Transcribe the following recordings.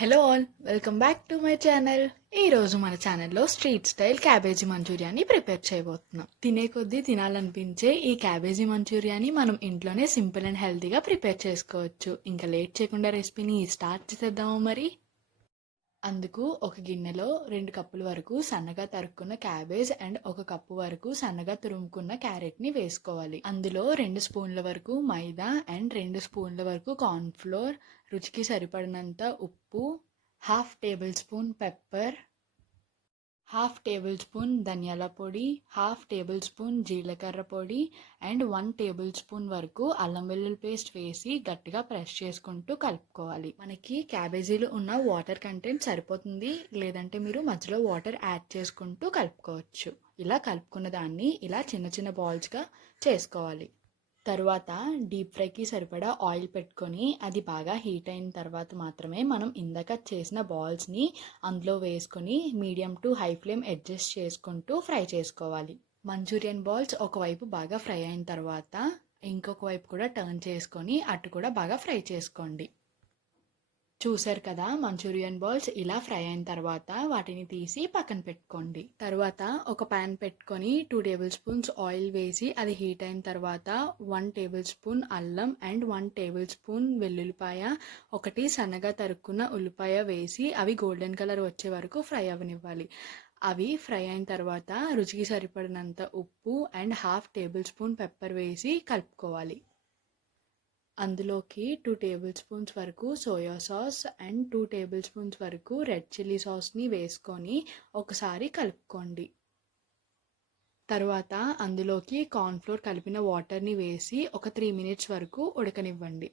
Hello all, welcome back to my channel. ఈరోజు మన ఛానల్లో స్ట్రీట్ స్టైల్ క్యాబేజీ మంచూరియాని ప్రిపేర్ చేయబోతున్నాం. తినే కొద్దీ తినాలనిపించే ఈ క్యాబేజీ మంచూరియాని మనం ఇంట్లోనే సింపుల్ అండ్ హెల్తీగా ప్రిపేర్ చేసుకోవచ్చు. ఇంకా లేట్ చేయకుండా రెసిపీని స్టార్ట్ చేద్దాము మరి. అందుకు ఒక గిన్నెలో 2 కప్పుల వరకు సన్నగా తరుక్కున్న క్యాబేజ్ అండ్ 1 కప్పు వరకు సన్నగా తురుముకున్న క్యారెట్ని వేసుకోవాలి. అందులో 2 స్పూన్ల వరకు మైదా అండ్ 2 స్పూన్ల వరకు కార్న్ఫ్లోర్, రుచికి సరిపడినంత ఉప్పు, 1/2 table spoon pepper, 1/2 table spoon ధనియాల పొడి, 1/2 టేబుల్ స్పూన్ జీలకర్ర పొడి అండ్ 1 టేబుల్ స్పూన్ వరకు అల్లం వెల్లుల్లి పేస్ట్ వేసి గట్టిగా ప్రెస్ చేసుకుంటూ కలుపుకోవాలి. మనకి క్యాబేజీలో ఉన్న వాటర్ కంటెంట్ సరిపోతుంది, లేదంటే మీరు మధ్యలో వాటర్ యాడ్ చేసుకుంటూ కలుపుకోవచ్చు. ఇలా కలుపుకున్న దాన్ని ఇలా చిన్న చిన్న బాల్స్గా చేసుకోవాలి. తరువాత డీప్ ఫ్రైకి సరిపడా ఆయిల్ పెట్టుకొని అది బాగా హీట్ అయిన తర్వాత మాత్రమే మనం ఇందాక చేసిన బాల్స్ని అందులో వేసుకొని medium to high flame adjust చేసుకుంటూ ఫ్రై చేసుకోవాలి. మంచూరియన్ బాల్స్ ఒకవైపు బాగా ఫ్రై అయిన తర్వాత ఇంకొక వైపు కూడా టర్న్ చేసుకొని అటు కూడా బాగా ఫ్రై చేసుకోండి. చూసారు కదా, మంచూరియన్ బాల్స్ ఇలా ఫ్రై అయిన తర్వాత వాటిని తీసి పక్కన పెట్టుకోండి. తర్వాత ఒక ప్యాన్ పెట్టుకొని 2 టేబుల్ స్పూన్స్ ఆయిల్ వేసి అది హీట్ అయిన తర్వాత 1 టేబుల్ స్పూన్ అల్లం అండ్ 1 టేబుల్ స్పూన్ వెల్లుల్లిపాయ, 1 సన్నగా తరుక్కున్న ఉల్లిపాయ వేసి అవి గోల్డెన్ కలర్ వచ్చే వరకు ఫ్రై అవ్వనివ్వాలి. అవి ఫ్రై అయిన తర్వాత రుచికి సరిపడినంత ఉప్పు అండ్ 1/2 టేబుల్ స్పూన్ పెప్పర్ వేసి కలుపుకోవాలి. అందులోకి 2 టేబుల్ స్పూన్స్ వరకు soya sauce and 2 table spoons వరకు రెడ్ చిల్లీ సాస్ని వేసుకొని ఒకసారి కలుపుకోండి. తర్వాత అందులోకి కార్న్ఫ్లోర్ కలిపిన వాటర్ని వేసి ఒక 3 మినిట్స్ వరకు ఉడకనివ్వండి.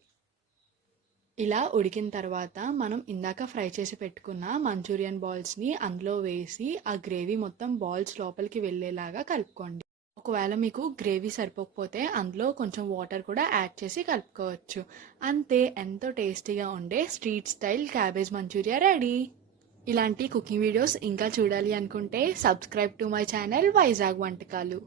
ఇలా ఉడికిన తర్వాత మనం ఇందాక ఫ్రై చేసి పెట్టుకున్న మంచూరియన్ బాల్స్ని అందులో వేసి ఆ గ్రేవీ మొత్తం బాల్స్ లోపలికి వెళ్ళేలాగా కలుపుకోండి. ఒకవేళ మీకు గ్రేవీ సరిపోకపోతే అందులో కొంచెం వాటర్ కూడా యాడ్ చేసి కలుపుకోవచ్చు. అంతే, ఎంతో టేస్టీగా ఉండే street style cabbage manchurian ready. ఇలాంటి కుకింగ్ వీడియోస్ ఇంకా చూడాలి అనుకుంటే subscribe to my channel Vizag వంటకాలు.